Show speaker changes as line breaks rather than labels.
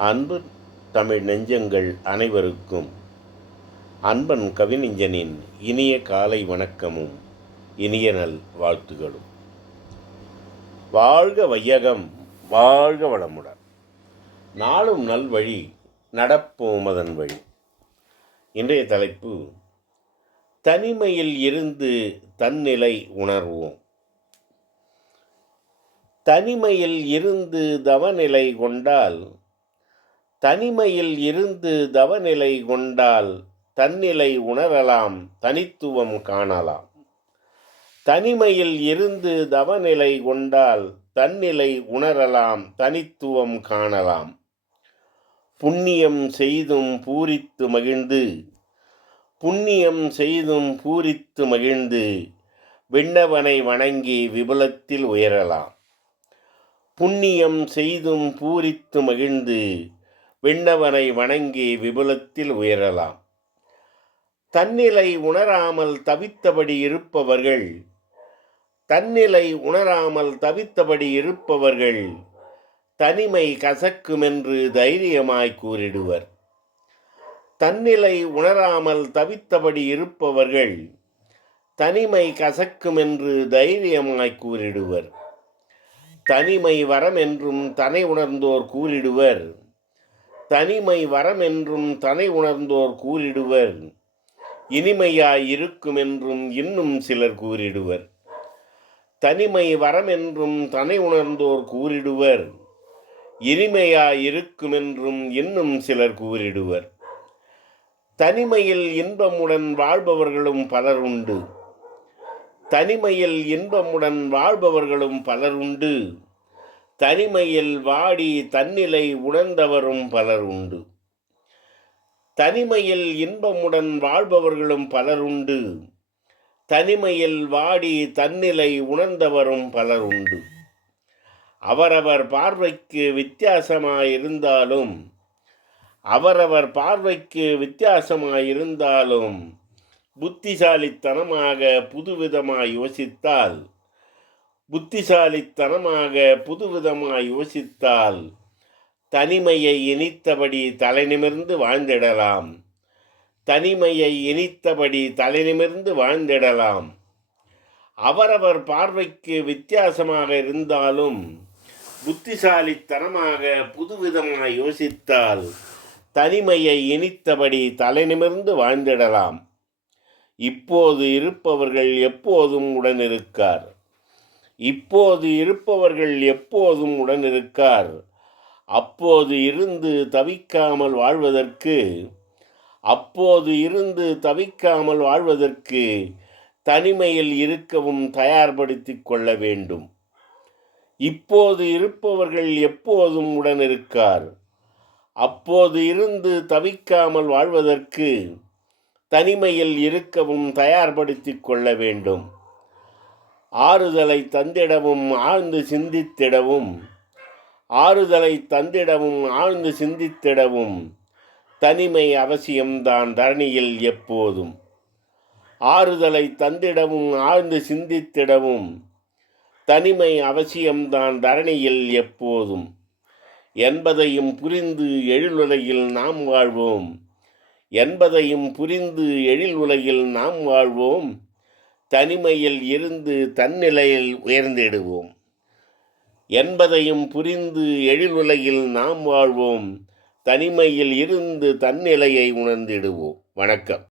அன்பு தமிழ் நெஞ்சங்கள் அனைவருக்கும் அன்பன் கவிநெஞ்சனின் இனிய காலை வணக்கமும் இனிய நல் வாழ்த்துகளும். வாழ்க வையகம் வாழ்க வளமுடன். நாளும் நல் வழி நடப்போம் அதன் வழி. இன்றைய தலைப்பு தனிமையில் இருந்து தன்னிலை உணர்வோம். தனிமையில் இருந்து தவநிலை கொண்டால் தனிமையில் இருந்து தவநிலை கொண்டால் தன்னிலை உணரலாம் தனித்துவம் காணலாம். தனிமையில் இருந்து தவநிலை கொண்டால் தன்னிலை உணரலாம் தனித்துவம் காணலாம். புண்ணியம் செய்தும் பூரித்து மகிழ்ந்து புண்ணியம் செய்தும் பூரித்து மகிழ்ந்து விண்ணவனை வணங்கி விபுலத்தில் உயரலாம். புண்ணியம் செய்தும் பூரித்து மகிழ்ந்து விண்ணவனை வணங்கி விபுலத்தில் உயரலாம். தன்னிலை உணராமல் தவித்தபடி இருப்பவர்கள் தன்னிலை உணராமல் தவித்தபடி இருப்பவர்கள் தனிமை கசக்குமென்று தைரியமாய் கூறிடுவர். தன்னிலை உணராமல் தவித்தபடி இருப்பவர்கள் தனிமை கசக்குமென்று தைரியமாய் கூறிடுவர். தனிமை வரம் என்றும் தனை உணர்ந்தோர் கூறிடுவர். தனிமை வரம் என்றும் தனை உணர்ந்தோர் கூறிடுவர். இனிமையாய் இருக்கும் என்றும் இன்னும் சிலர் கூறிடுவர். தனிமை வரம் என்றும் தனை உணர்ந்தோர் கூறிடுவர். இனிமையாய் இருக்கும் என்றும் இன்னும் சிலர் கூறிடுவர். தனிமையில் இன்பமுடன் வாழ்பவர்களும் பலர் உண்டு. தனிமையில் இன்பமுடன் வாழ்பவர்களும் பலர் உண்டு. தனிமையில் வாடி தன்னிலை உணர்ந்தவரும் பலர் உண்டு. தனிமையில் இன்பமுடன் வாழ்பவர்களும் பலர் உண்டு. தனிமையில் வாடி தன்னிலை உணர்ந்தவரும் பலர் உண்டு. அவரவர் பார்வைக்கு வித்தியாசமாயிருந்தாலும் அவரவர் பார்வைக்கு வித்தியாசமாயிருந்தாலும் புத்திசாலித்தனமாக புதுவிதமாய் யோசித்தால் புத்திசாலித்தனமாக புதுவிதமாய் யோசித்தால் தனிமையை இனித்தபடி தலைநிமிர்ந்து வாழ்ந்திடலாம். தனிமையை இனித்தபடி தலைநிமிர்ந்து வாழ்ந்திடலாம். அவரவர் பார்வைக்கு வித்தியாசமாக இருந்தாலும் புத்திசாலித்தனமாக புதுவிதமாய் யோசித்தால் தனிமையை இனித்தபடி தலைநிமிர்ந்து வாழ்ந்திடலாம். இப்போது இருப்பவர்கள் எப்போதும் உடனிருக்கார் இப்போது இருப்பவர்கள் எப்போதும் உடன் இருக்கார் அப்போது இருந்து தவிக்காமல் வாழ்வதற்கு அப்போது இருந்து தவிக்காமல் வாழ்வதற்கு தனிமையில் இருக்கவும் தயார்படுத்தி கொள்ள வேண்டும். இப்போது இருப்பவர்கள் எப்போதும் உடன் இருக்கார் அப்போது இருந்து தவிக்காமல் வாழ்வதற்கு தனிமையில் இருக்கவும் தயார்படுத்தி கொள்ள வேண்டும். ஆறுதலை தந்திடவும் ஆழ்ந்து சிந்தித்திடவும் ஆறுதலை தந்திடவும் ஆழ்ந்து சிந்தித்திடவும் தனிமை அவசியம்தான் தரணியில் எப்போதும். ஆறுதலை தந்திடவும் ஆழ்ந்து சிந்தித்திடவும் தனிமை அவசியம்தான் தரணியில் எப்போதும். என்பதையும் புரிந்து எழிலுலகில் நாம் வாழ்வோம். என்பதையும் புரிந்து எழில் உலகில் நாம் வாழ்வோம். தனிமையில் இருந்து தன்னிலையில் உயர்ந்திடுவோம். என்பதையும் புரிந்து எழில் உலகில் நாம் வாழ்வோம். தனிமையில் இருந்து தன்னிலையை உணர்ந்திடுவோம். வணக்கம்.